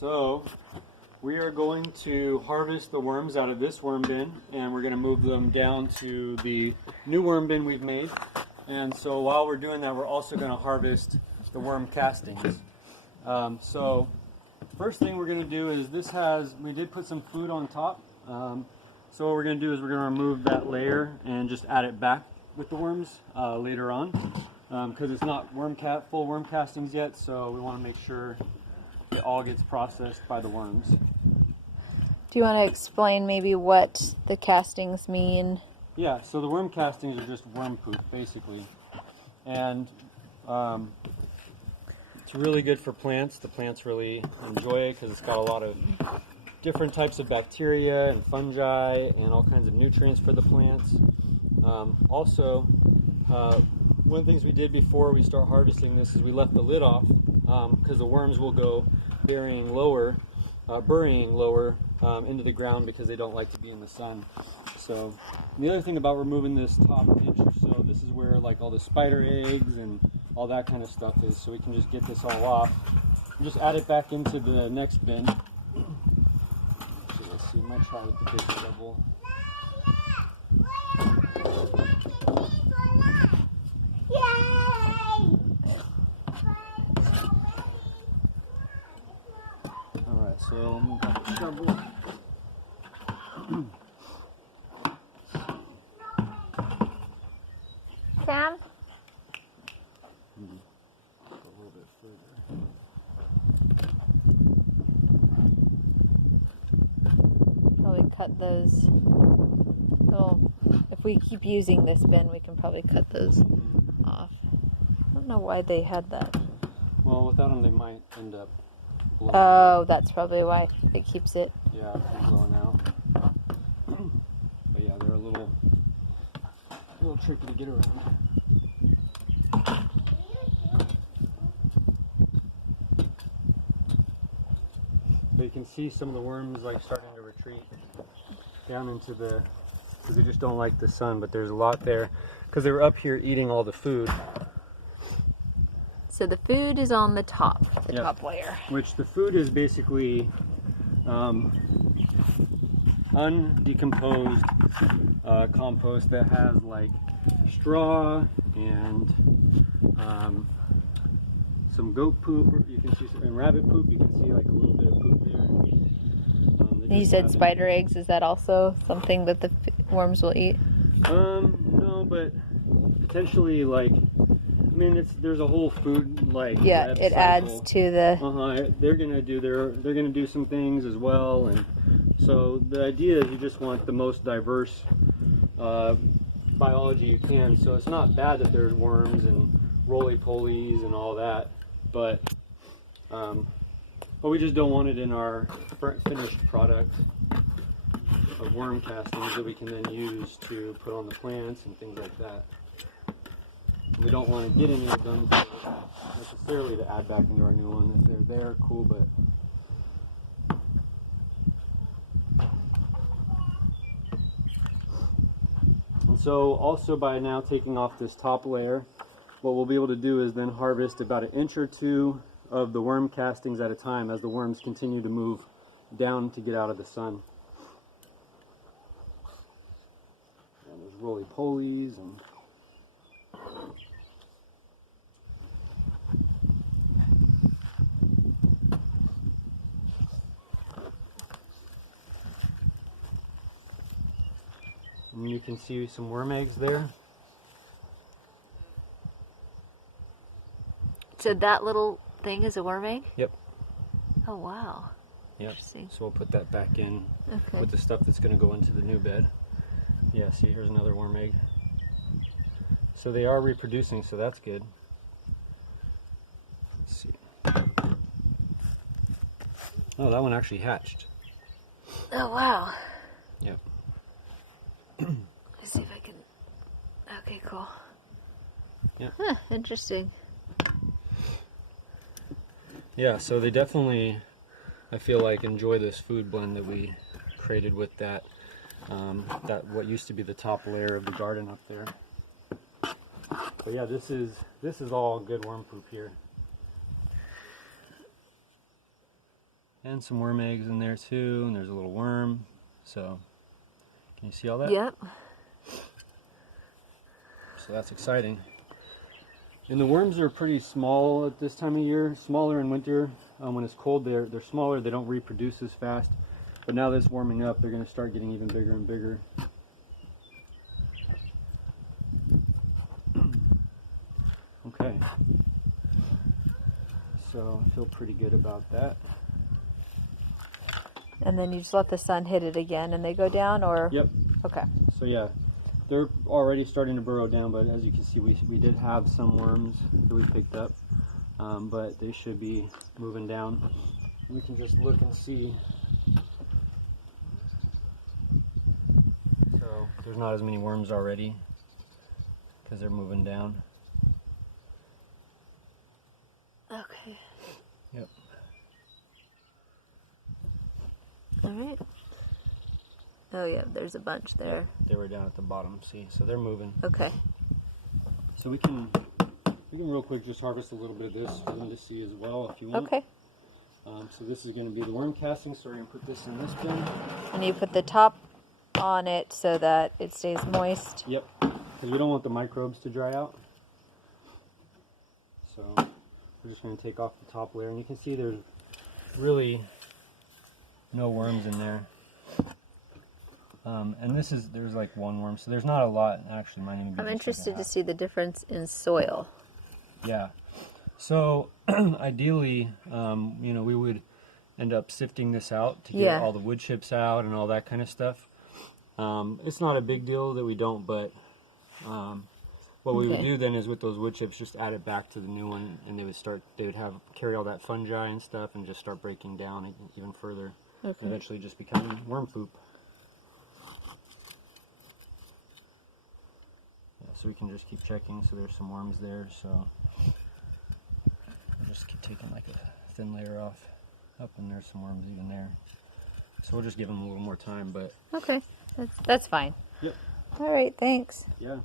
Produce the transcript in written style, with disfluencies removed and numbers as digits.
So we are going to harvest the worms out of this worm bin, and we're going to move them down to the new worm bin we've made. And so while we're doing that, we're also going to harvest the worm castings. So first thing we're going to do is we did put some food on top. So what we're going to do is we're going to remove that layer and just add it back with the worms later on, because it's not full worm castings yet, so we want to make sure it all gets processed by the worms. Do you want to explain maybe what the castings mean? Yeah, so the worm castings are just worm poop, basically. And it's really good for plants. The plants really enjoy it because it's got a lot of different types of bacteria and fungi and all kinds of nutrients for the plants. Also, one of the things we did before we start harvesting this is we left the lid off because the worms will go burrowing lower into the ground because they don't like to be in the sun. So the other thing about removing this top inch or so, this is where like all the spider eggs and all that kind of stuff is, so we can just get this all off and just add it back into the next bin. So let's see, I might try with the big shovel. Alright, so I'm going to grab the shovel. Sam? A little bit further. Probably cut those little, if we keep using this bin, we can probably cut those off. I don't know why they had that. Well, without them they might end up blowing Oh, out. that's probably why it keeps it. Yeah, blowing out. But yeah, they're a little tricky to get around. But you can see some of the worms like starting to retreat down into because they just don't like the sun, but there's a lot there because they were up here eating all the food. So the food is on the top, the Yep. top layer. Which the food is basically undecomposed compost that has like straw and some goat poop. You can see and rabbit poop. You can see like a little bit of poop there. You said spider eggs. Is that also something that the worms will eat? No, but potentially like. I mean, there's a whole food like Yeah, it adds to the. They're gonna do some things as well, and so the idea is you just want the most diverse biology you can. So it's not bad that there's worms and roly-polies and all that, but we just don't want it in our finished product of worm castings that we can then use to put on the plants and things like that. We don't want to get any of them necessarily to add back into our new one. If they're there, cool, but and so also by now taking off this top layer, what we'll be able to do is then harvest about 1 inch or 2 of the worm castings at a time as the worms continue to move down to get out of the sun. And there's roly-polies and you can see some worm eggs there. So that little thing is a worm egg? Yep. Oh, wow. Yep. Interesting. So we'll put that back in Okay. with the stuff that's going to go into the new bed. Yeah, see, here's another worm egg. So they are reproducing, so that's good. Let's see. Oh, that one actually hatched. Oh, wow. Yep. Let's see if I can. Okay, cool. Yeah. Huh, interesting. Yeah, so they definitely, I feel like, enjoy this food blend that we created with that what used to be the top layer of the garden up there. But yeah, this is all good worm poop here. And some worm eggs in there too, and there's a little worm. So, can you see all that? Yep. So that's exciting. And the worms are pretty small at this time of year, smaller in winter. When it's cold, they're smaller, they don't reproduce as fast. But now that it's warming up, they're going to start getting even bigger and bigger. Okay. So I feel pretty good about that. And then you just let the sun hit it again and they go down, or? Yep. Okay. So yeah, they're already starting to burrow down, but as you can see, we did have some worms that we picked up, but they should be moving down. We can just look and see. So there's not as many worms already because they're moving down. Okay. Yep. All right. Oh yeah, there's a bunch there. They were down at the bottom, see? So they're moving. Okay. So we can real quick just harvest a little bit of this for them to see as well if you want. Okay. So this is going to be the worm casting, so we're going to put this in this bin. And you put the top on it so that it stays moist. Yep, because we don't want the microbes to dry out. So we're just going to take off the top layer, and you can see there's really no worms in there. And there's like one worm, so there's not a lot. Actually, might even be. I'm just interested like a to see the difference in soil. Yeah. So ideally, we would end up sifting this out to get all the wood chips out and all that kind of stuff. It's not a big deal that we don't, but what we would do then is with those wood chips, just add it back to the new one, and they would carry all that fungi and stuff, and just start breaking down even further, and eventually just becoming worm poop. Yeah, so we can just keep checking. So there's some worms there. So we'll just keep taking like a thin layer off, and there's some worms even there. So we'll just give them a little more time, but Okay, that's fine. Yep. All right, thanks. Yeah.